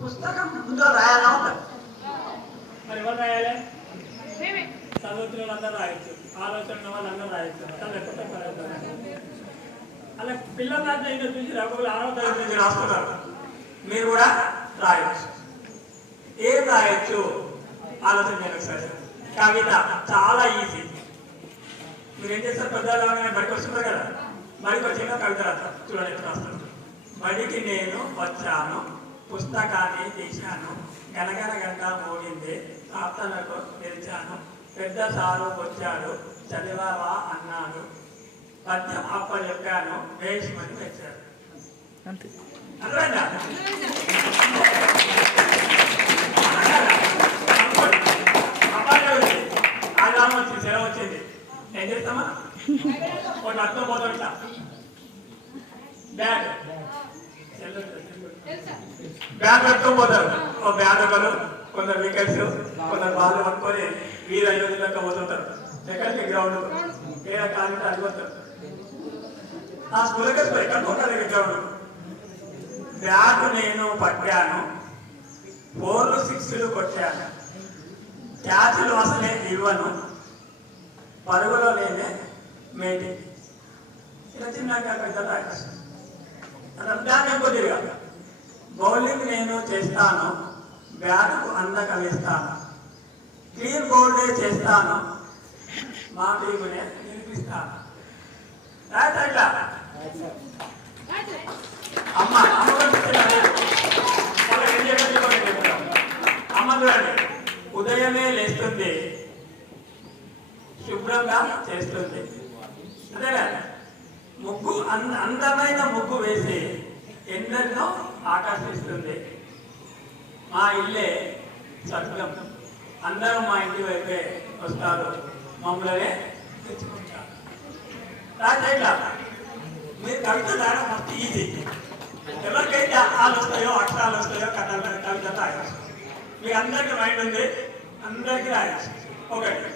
పుస్తకం ముందు రాయాలా ఉంటుంది. మరి ఎవరు రాయాలి? చదువుతున్న వాళ్ళందరూ రాయొచ్చు, ఆలోచన వాళ్ళందరూ రాయొచ్చు. అలా పిల్లల దాంట్లో చూసి ఒకవేళ 6వ తరగతి నుంచి రాస్తున్నారు, మీరు కూడా రాయొచ్చు. ఏం రాయొచ్చు ఆలోచన చేయండి ఒకసారి. కవిత చాలా ఈజీ. మీరు ఏం చేస్తారు? పెద్దవాళ్ళ బడికి వస్తున్నారు కదా, బడికి వచ్చిన కవిత రాస్తారు. చూడండి ఎట్లా రాస్తారు. బడికి నేను వచ్చాను, పుస్తకాన్ని తీశాను, గనగన గంట మోగింది, ప్రార్థనకు పిలిచాను, పెద్ద సారు వచ్చాడు, చదివావా అన్నాడు, పద్యం అప్ప చెప్పాను, వేషమని వచ్చాడు. అర్థమైందా? ఆదాం వచ్చింది, సెలవు వచ్చింది, ఏం చేస్తామా? ఒక అర్థం పోతాం ఇట్లా బ్యాగ్ పెట్టుకోపోతారు. ఓ బ్యాగ్ ఒకరు, కొందరు వికెట్స్, కొందరు బాల్ పట్టుకొని వీధ 5 లెక్క పోతుంటారు. ఎక్కడికి? గ్రౌండ్. ఏ రకాలు అడిగిపోతారు. ఆ స్కూల్కి ఎక్కడ పోతారు? గ్రౌండ్. బ్యాగ్ నేను పట్టాను, 4లు 6లు కొట్టాను, క్యాచ్లు అసలే ఇవ్వను, పరుగులో నేనే మేటి. ఇలా చిన్నాక పెద్ద దాన్ని కొద్దిగా బౌలింగ్ నేను చేస్తాను, బ్యాట్కు అందకలిస్తాను, క్లీన్ బౌల్డే చేస్తాను, మా టీమునే నిలిపిస్తాను. అమ్మ చూడండి, ఉదయమే లేస్తుంది, శుభ్రంగా చేస్తుంది. అదే కదా, ముగ్గు అందమైన ముగ్గు వేసి ఎందరినో ఆకర్షిస్తుంది. మా ఇల్లే స్వర్గం, అందరూ మా ఇంటి వైపే వస్తారు, మమ్మల్ని తెచ్చుకుంటారు. మీరు కవిత రాయడం ఫస్ట్ ఈజీ. ఎవరికైతే ఆలు వస్తాయో, అక్షరాలు వస్తాయో కవిత రాయచ్చు. మీకు అందరికీ మైండ్ ఉంది, అందరికీ రాయచ్చు. ఒకటి